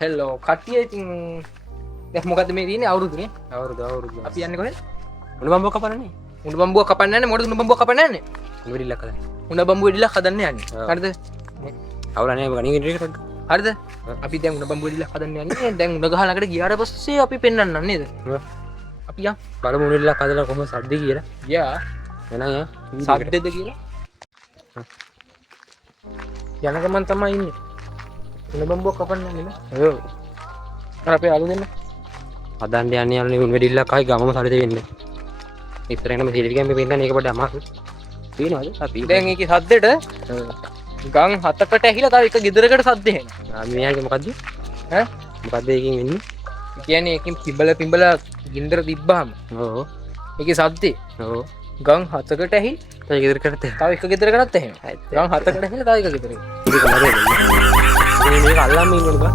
හෙල්ලෝ කට්ටිය ඉතින් දැන් මොකද්ද මේ තියෙන්නේ අවුරුදුනේ අවුරුදු අපි යන්නේ කොහෙද උණු බම්බුව කපන්නේ උණු බම්බුව කපන්න යන්නේ මොකටද උණු බම්බුව කපන්න යන්නේ උණු වෙඩිල්ලක් හදන්න උණු බම්බුව වෙඩිලා හදන්න යන්නේ හරිද අවුලන්නේ ගණන් ඉදිරියට හරිද අපි දැන් උණු බම්බුව වෙඩිලා හදන්න යන්නේ දැන් උණ ගහ ළඟට ගියාට පස්සේ අපි පෙන්නන්නම් නේද අපි යම් බලමු උණු වෙඩිල්ලක් හදලා කොහොමද සද්ද කියලා යා එහෙනම් සද්දෙද කියලා යන ගමන් තමයි ඉන්නේ උණු බම්බුව කපන්න යන්නේ නේ ඔව් අර අපේ අලු දෙන්න හදන්න යන්නේ උණු වෙඩිල්ලක් ආයි ගමම සලිත වෙන්නේ ඉතරේනම සිලිවිකම් මේ වෙන්න මේක පොඩ්ඩක් අමාරුයි තියෙනවද අපි දැන් ඒකේ සද්දෙට ගම් 7කට ඇහිලා තව එක ගෙදරකට සද්ද එනවා මෙයාගේ මොකද්ද ඈ මොකද්ද ඒකෙන් වෙන්නේ කියන්නේ ඒකෙන් පිඹල ගින්දර තිබ්බාම ඔව් ඒකේ සද්දේ ඔව් ගම් 7කට ඇහි තව ගෙදරකට තව එක ගෙදරකටත් ඇහෙනවා ගම් 7කට ඇහිලා තව එක ගෙදරකට ඒක මරේ මේක අල්ලන්න ඉන්නවද බා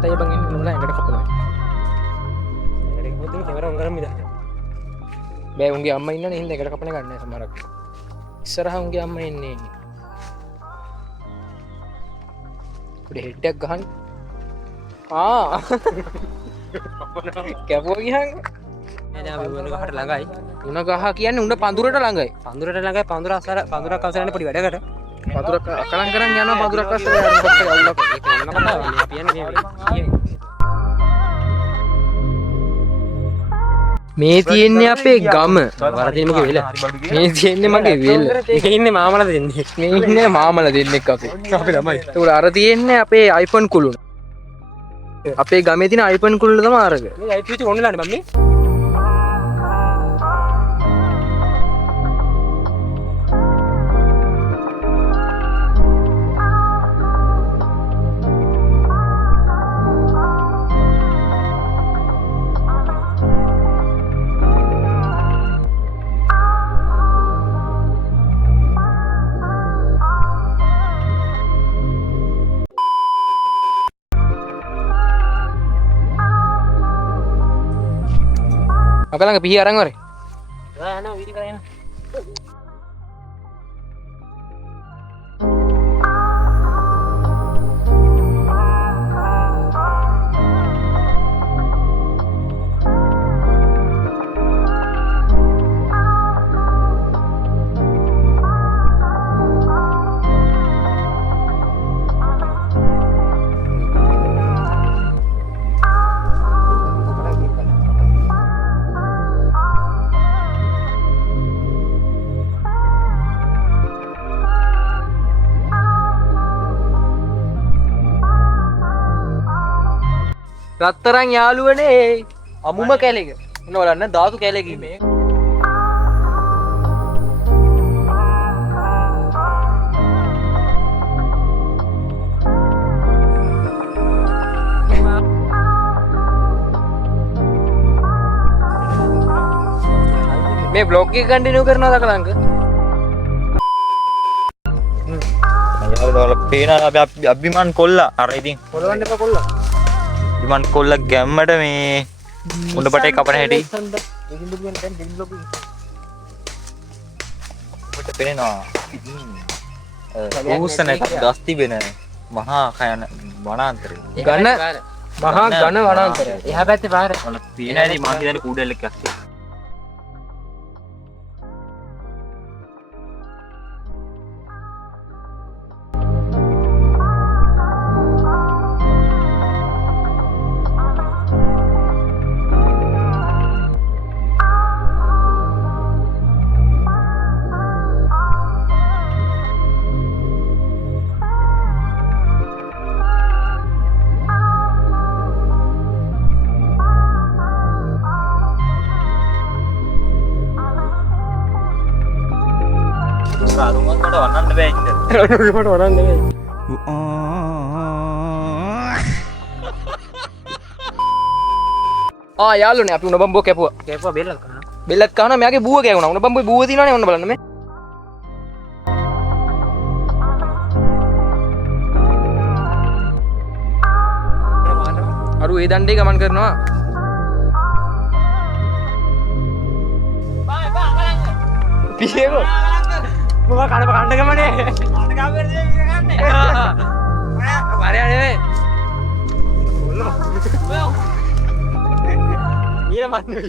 saya bang ini mulai enggak ada kapal. Be unge amma ඉන්නනේ හින්දා එකට කපන ගන්න නැහැ සමහරක්. ඉස්සරහා උන්ගේ අම්මා ඉන්නේ. පොඩි හෙඩ් එකක් ගහන්න. කැපුවා ගියන්. නෑ අපි උණ ගහට ළඟයි. උණ ගහ කියන්නේ උණ පඳුරට ළඟයි. පඳුරට ළඟයි පඳුරක් අසරන්නේ පොඩි වැඩකට. පඳුරක් අකලං කරන් යනවා පඳුරක් අස්සර යනකොට අවුලක්. ඒක මොන කතාවක්ද අපි යන්නේ මේ තියෙන්නේ අපේ ගම. වරදින මගේ වෙල. මේ තියෙන්නේ මගේ වෙල. මේ ඉන්නේ මාමලා දෙන්නේ. මේ ඉන්නේ මාමලා දෙන්නෙක් අපේ. අපි ළමයි. ඒක අර තියෙන්නේ අපේ iPhone කුළුණ. අපේ ගමේ තියෙන iPhone කුළුණ තමයි අරක. මේ අයිති විච කොන්නලානේ මම්මි. අපේ ළඟ පිහි අරන් වරේ. යනවා වීඩියෝ කරගෙන. රත්තරන් යාළුවනේ අමුම කැලේක. එන්න බලන්න ධාතු කැලේක ඉන්නේ. මේ බ්ලොග් එක කන්ටිනියු කරනවද කලංක? අයියෝ පේනවා අපි අබ්බිමන් කොල්ලා අර ඉතින් පොළවන්න එපා කොල්ලා. අබ්බිමන් කොල්ලා ගැම්මට මේ උඩපටේ කපන හැටි ඔබට පේනවා රෝසන ගස් තිබෙන මහා කයන වනාන්තරය මහා ඝන වනාන්තරය. එහා පැත්තේ පාර. වල පේන හැටි මා හිතන්නේ කූඩල්ලක් ඇස්සේ වන්නන්න බෑ ඉතින්. වනන්න බෑ. යාළුවනේ අපි උණ බම්බුව කැපුවා. කේපුවා බෙල්ලක් කරනවා. බෙල්ලක් කනවා මෙයාගේ බූව කැවුණා. උණ බම්බුවේ බූව තියෙනවනේ ඔන්න බලන්න මේ. අරු ඒ දණ්ඩේ ගමන් කරනවා. පියේකෝ මොකක් කන්න ගමනේ. කන්න ගාවෙ ඉඳලා ගන්නේ. මාරයා නෙවෙයි. ඊය මන්නේ.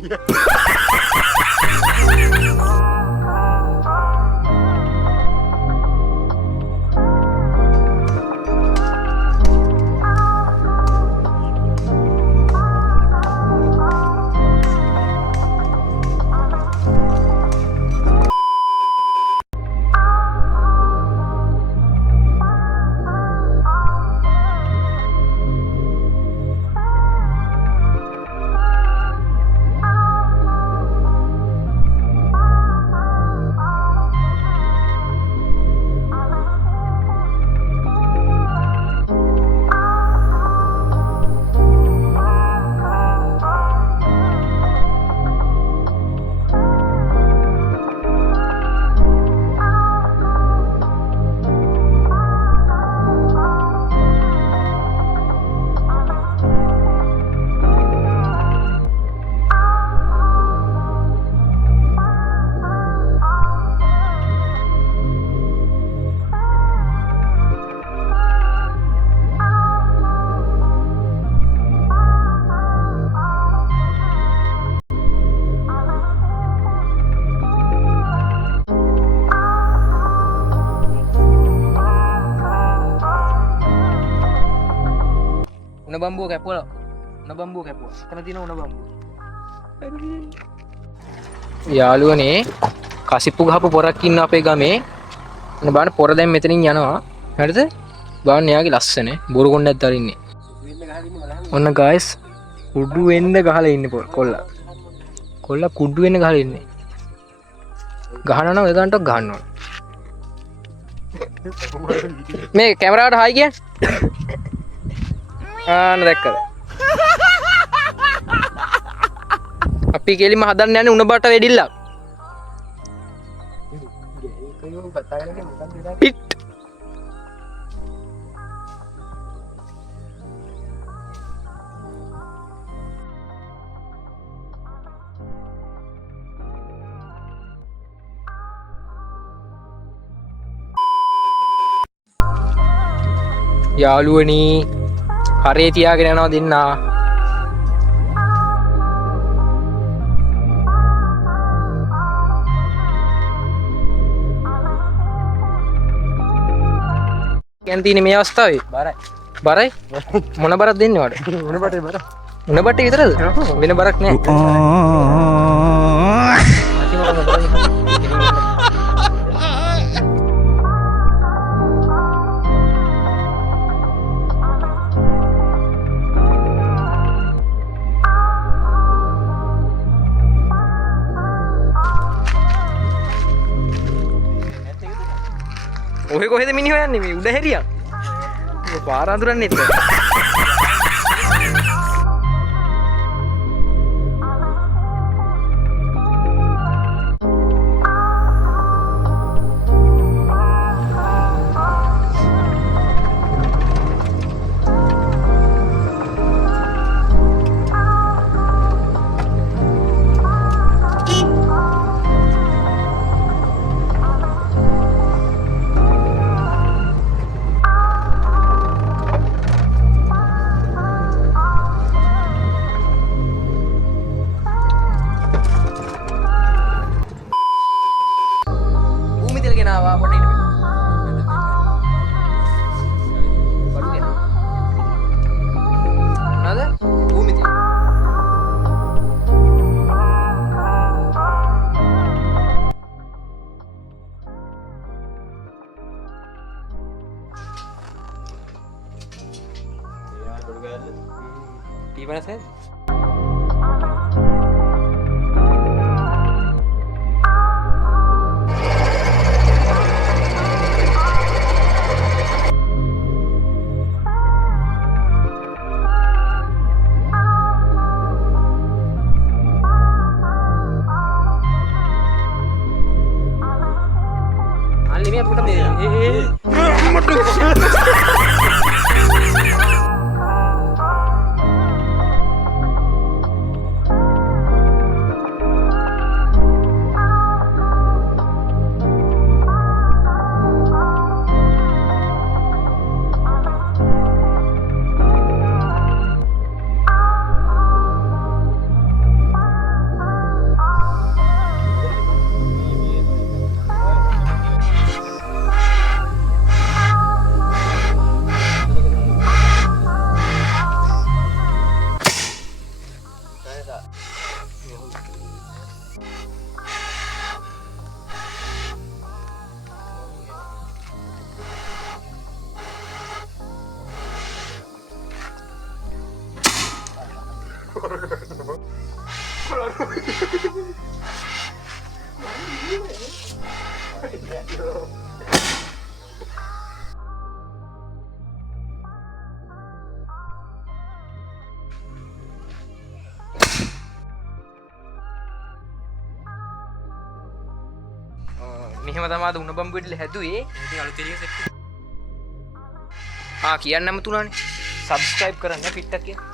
උණ බම්බුව කැපුවා. උණ බම්බුව කැපුවා. එතන තියෙන උණ බම්බුව. යාළුවනේ කසිප්පු ගහපු පොරක් ඉන්න අපේ ගමේ. ඔන්න බලන්න පොර දැන් මෙතනින් යනවා. හරිද? බලන්න එයාගේ ලස්සන බොරු කොණ්ඩයක් දරින්නේ. ඔන්න ගායිස් කුඩු වෙන්න ගහලා ඉන්නේ කොල්ලා. කොල්ලා කුඩු වෙන්න ගහලා ඉන්නේ. ගහනවා නම් එදාන්ට ගහන්න ඕන. මේ කැමරාවට හායි කියන්න. ආන්න දැක්කද? අපි කෙලිම හදන්න යන්නේ උණ බට වෙඩිල්ලක්. පිට්. යාළුවනි කරේ තියාගෙන යනවා දෙන්නා. දැන් තියෙන්නේ මේ අවස්ථාවේ බරයි මොන බරක් දෙන්නේ වඩ උණ බටේ බර උණ බටේ විතරද වෙන බරක් නෑ. ඔහෙ කොහෙද මිනිහෝ යන්නේ මේ උඩ හැරියා. මේ පාර අඳුරන්නේත් නැහැ. Gimana sih? මෙහෙම තමයි උණ බම්බු පිටිල හැදුවේ. ඉතින් අලුත් එළිය සෙට් කියන්නම තුනනේ. සබ්ස්ක්‍රයිබ් කරන්න පිට්ටක් කියලා.